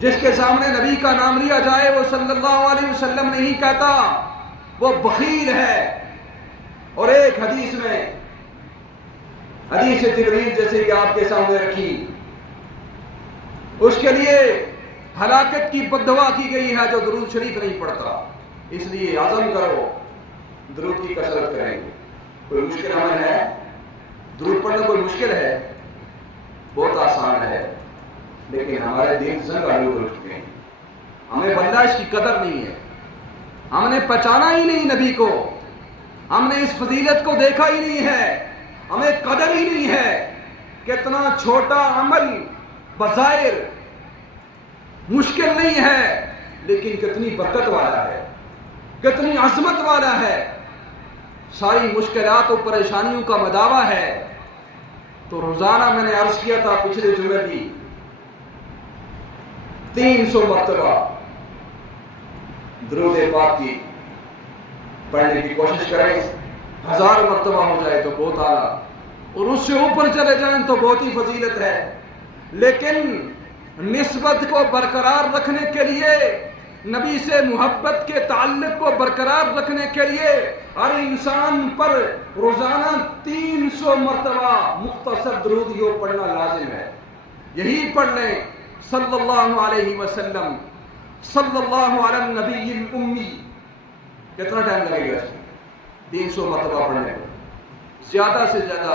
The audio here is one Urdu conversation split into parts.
جس کے سامنے نبی کا نام لیا جائے وہ صلی اللہ علیہ وسلم نہیں کہتا، وہ بخیل ہے۔ اور ایک حدیث میں، حدیث جبریل جیسے کہ آپ کے سامنے رکھی، اس کے لیے ہلاکت کی بد دعا کی گئی ہے جو درود شریف نہیں پڑھتا۔ اس لیے عزم کرو درود کی کثرت کریں گے۔ کوئی مشکل عمل ہے؟ درود پڑھنا کوئی مشکل ہے؟ بہت آسان ہے، لیکن ہمارے دل زنگ آلود ہو چکے ہیں، ہمیں برداشت کی قدر نہیں ہے، ہم نے پہچانا ہی نہیں نبی کو، ہم نے اس فضیلت کو دیکھا ہی نہیں ہے، ہمیں قدر ہی نہیں ہے۔ کتنا چھوٹا عمل بظاہر مشکل نہیں ہے، لیکن کتنی برکت والا ہے، کتنی عظمت والا ہے، ساری مشکلات و پریشانیوں کا مداوع ہے۔ تو روزانہ میں نے عرض کیا تھا پچھلے جمعے بھی 300 مرتبہ درود پاک کی پڑھنے کی کوشش کریں۔ 1000 مرتبہ ہو جائے تو بہت اعلیٰ، اور اس سے اوپر چلے جائیں تو بہت ہی فضیلت ہے۔ لیکن نسبت کو برقرار رکھنے کے لیے، نبی سے محبت کے تعلق کو برقرار رکھنے کے لیے ہر انسان پر روزانہ 300 مرتبہ مختصر درود یوں پڑھنا لازم ہے۔ یہی پڑھ لیں صلی اللہ علیہ وسلم، صلی اللہ علی النبی الامی۔ کتنا ٹائم لگے گا؟ 300 مرتبہ پڑھنے کو زیادہ سے زیادہ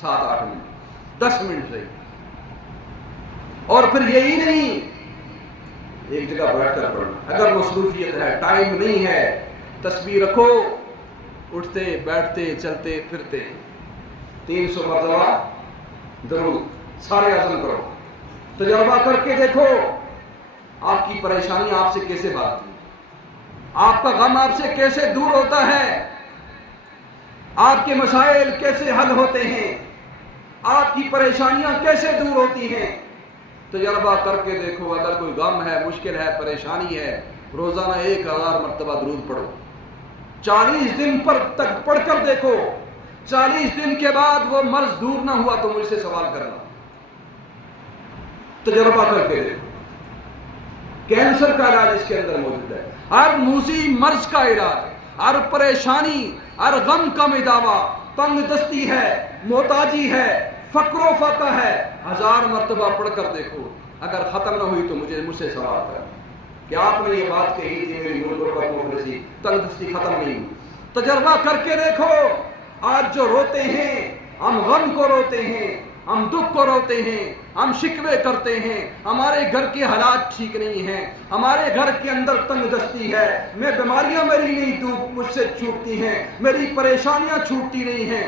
7-8 منٹ، 10 منٹ سے۔ اور پھر یہی نہیں ایک جگہ بیٹھ کر پڑھنا، اگر مصروفیت ہے، ٹائم نہیں ہے، تسبیح رکھو، اٹھتے بیٹھتے چلتے پھرتے 300 مرتبہ درود سارے عزم کرو، تجربہ کر کے دیکھو آپ کی پریشانی آپ سے کیسے بھاگتی ہے، آپ کا غم آپ سے کیسے دور ہوتا ہے، آپ کے مسائل کیسے حل ہوتے ہیں، آپ کی پریشانیاں کیسے دور ہوتی ہیں۔ تجربہ کر کے دیکھو، اگر کوئی غم ہے، مشکل ہے، پریشانی ہے، روزانہ 1000 مرتبہ درود پڑھو، 40 دن پر تک پڑھ کر دیکھو، 40 دن کے بعد وہ مرض دور نہ ہوا تو مجھ سے سوال کرنا، تجربہ کر کے دیکھو۔ کینسر کا علاج اس کے اندر موجود ہے، ہر موذی مرض کا علاج، ہر پریشانی، ہر غم کا مداوا، تنگ دستی ہے، محتاجی ہے، فقر و فاقہ ہے، 1000 مرتبہ پڑھ کر دیکھو، اگر ختم نہ ہوئی تو مجھ سے سوال کرنا کہ آپ نے یہ بات کہی تھی میری ملک پر مفلسی، تنگ دستی ختم نہیں ہوئی۔ تجربہ کر کے دیکھو، آج جو روتے ہیں، ہم غم کو روتے ہیں، ہم دکھ کو روتے ہیں، ہم شکوے کرتے ہیں، ہمارے گھر کے حالات ٹھیک نہیں ہیں، ہمارے گھر کے اندر تنگ دستی ہے، میں بیماریاں میری نہیں مجھ سے چھوٹتی ہیں، میری پریشانیاں چھوٹتی نہیں ہیں،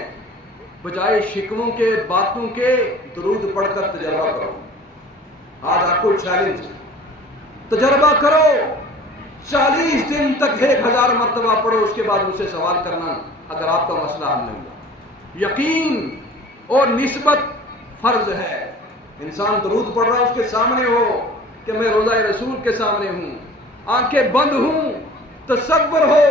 بجائے شکووں کے، باتوں کے، درود پڑھ کر تجربہ کرو۔ آج آپ کو چیلنج، تجربہ کرو، 40 دن تک 1000 مرتبہ پڑھو، اس کے بعد مجھ سے سوال کرنا اگر آپ کا مسئلہ حل نہیں ہوا۔ یقین اور نسبت فرض ہے، انسان درود پڑھ رہا ہے، اس کے سامنے ہو کہ میں روضہ رسول کے سامنے ہوں، آنکھیں بند ہوں، تصور ہو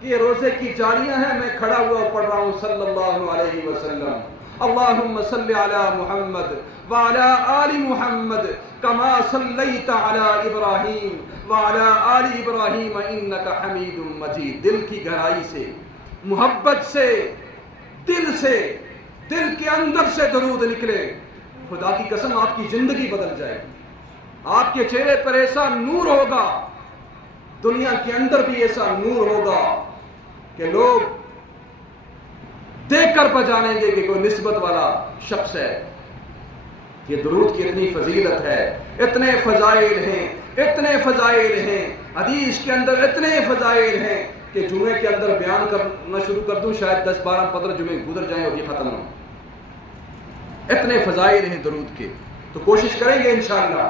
کہ یہ روزے کی جاریاں ہیں، میں کھڑا ہوا پڑھ رہا ہوں صلی اللہ علیہ وسلم۔ اللہم صلی علی محمد وعلی آل محمد کما صلیت علی ابراہیم وعلی آل ابراہیم انک حمید مجید۔ دل کی گہرائی سے، محبت سے، دل کے اندر سے درود نکلے، خدا کی قسم آپ کی زندگی بدل جائے گی، آپ کے چہرے پر ایسا نور ہوگا، دنیا کے اندر بھی ایسا نور ہوگا کہ لوگ دیکھ کر پہچانیں گے کہ کوئی نسبت والا شخص ہے۔ یہ درود کی اتنی فضیلت ہے، اتنے فضائل ہیں، اتنے فضائل ہیں، حدیث کے اندر اتنے فضائل ہیں کہ جمعے کے اندر بیان کرنا شروع کر دوں شاید 10 12 15 جمعے گزر جائیں اور یہ ختم ہو۔ اتنے فضائل ہیں درود کے، تو کوشش کریں گے انشاءاللہ،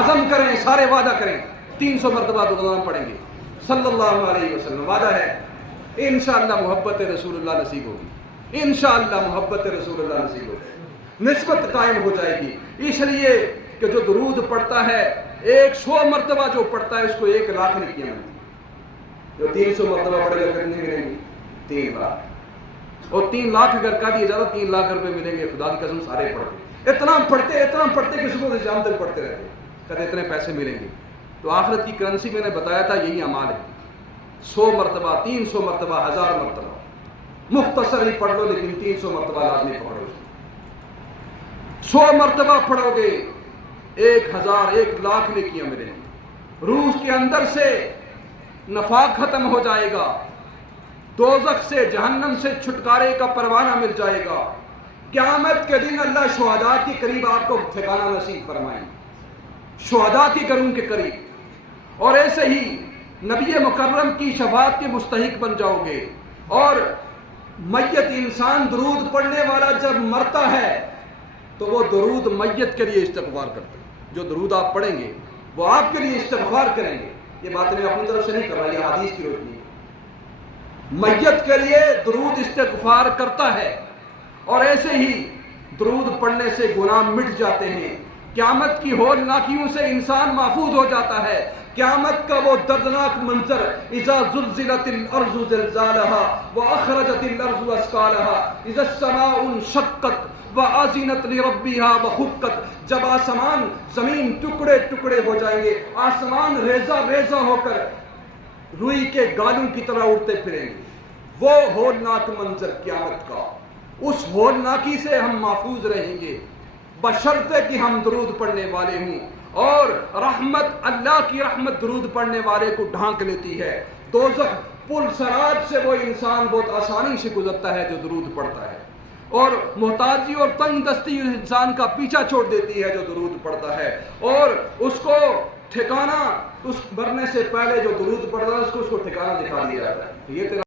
عزم کریں، سارے وعدہ کریں، 300 مرتبہ روزانہ پڑھیں گے صلی اللہ علیہ وسلم، وعدہ ہے انشاءاللہ محبت رسول اللہ نصیب ہوگی، انشاءاللہ محبت رسول اللہ نصیب ہوگی، نسبت قائم ہو جائے گی۔ اس لیے کہ جو درود پڑھتا ہے 100 مرتبہ جو پڑھتا ہے اس کو 1 لاکھ نیکیاں ملتی ہیں، جو 300 مرتبہ پڑھے گا کتنی ملیں گی؟ 3 لاکھ، اور 3 لاکھ اگر کا دیا جاتا 3 لاکھ روپے ملیں گے، خدا کی قسم سارے پڑھتے، اتنا پڑھتے کہ صبح سے شام تک پڑھتے رہتے، کہتے اتنے پیسے ملیں گے. تو آخرت کی کرنسی میں نے بتایا تھا یہی اعمال ہے. 100 مرتبہ، 300 مرتبہ، 1000 مرتبہ. مختصر ہی پڑھ لو لیکن 300 مرتبہ لازمی پڑھو. 100 مرتبہ پڑھو گے 1000، 1,00,000 نیکیاں ملیں گی. روح کے اندر سے نفاق ختم ہو جائے گا. دوزخ سے، جہنم سے چھٹکارے کا پروانہ مل جائے گا. قیامت کے دن اللہ شہداء کے قریب آپ کو ٹھکانہ نصیب فرمائیں گے، شہداء کے گھروں کے قریب. اور ایسے ہی نبی مکرم کی شفاعت کے مستحق بن جاؤ گے. اور میت انسان درود پڑھنے والا جب مرتا ہے تو وہ درود میت کے لیے استغفار کرتا ہے. جو درود آپ پڑھیں گے وہ آپ کے لیے استغفار کریں گے. یہ بات میں اپنی طرف سے نہیں کر رہا، یہ حدیث کی روشنی. میت کے لیے درود استغفار کرتا ہے. اور ایسے ہی درود پڑھنے سے گناہ مٹ جاتے ہیں. قیامت کی ہولناکیوں سے انسان محفوظ ہو جاتا ہے. قیامت کا وہ دردناک منظر، اذا زلزلت الارض زلزالها واخرجت الارض اثقالها اذا السماء انشقت وآذنت لربها وحقت. جب آسمان زمین ٹکڑے ٹکڑے ہو جائیں گے، آسمان ریزہ ریزہ ہو کر روئی کے گالوں کی طرح اڑتے پھریں گے. وہ ہولناک منظر قیامت کا، اس ہولناکی سے ہم محفوظ رہیں گے بشرطے کہ ہم درود پڑھنے والے ہوں. اور رحمت، اللہ کی رحمت درود پڑھنے والے کو ڈھانک لیتی ہے. دوزخ پل صراط سے وہ انسان بہت آسانی سے گزرتا ہے جو درود پڑھتا ہے. اور محتاجی اور تنگ دستی اس انسان کا پیچھا چھوڑ دیتی ہے جو درود پڑھتا ہے. اور اس کو ٹھکانہ، اس مرنے سے پہلے جو درود پڑھتا ہے اس کو ٹھکانہ دکھا دیا جاتا ہے. یہ